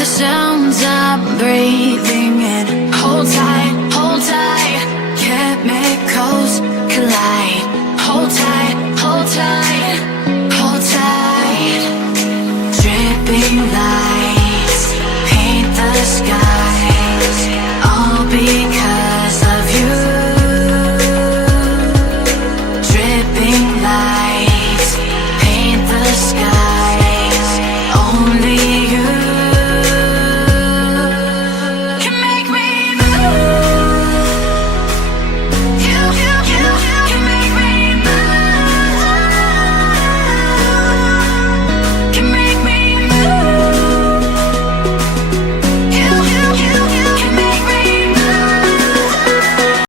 the sounds I'm breathing in. Hold tight, hold tight. Chemicals collide. Hold tight, hold tight, hold tight. Dripping light.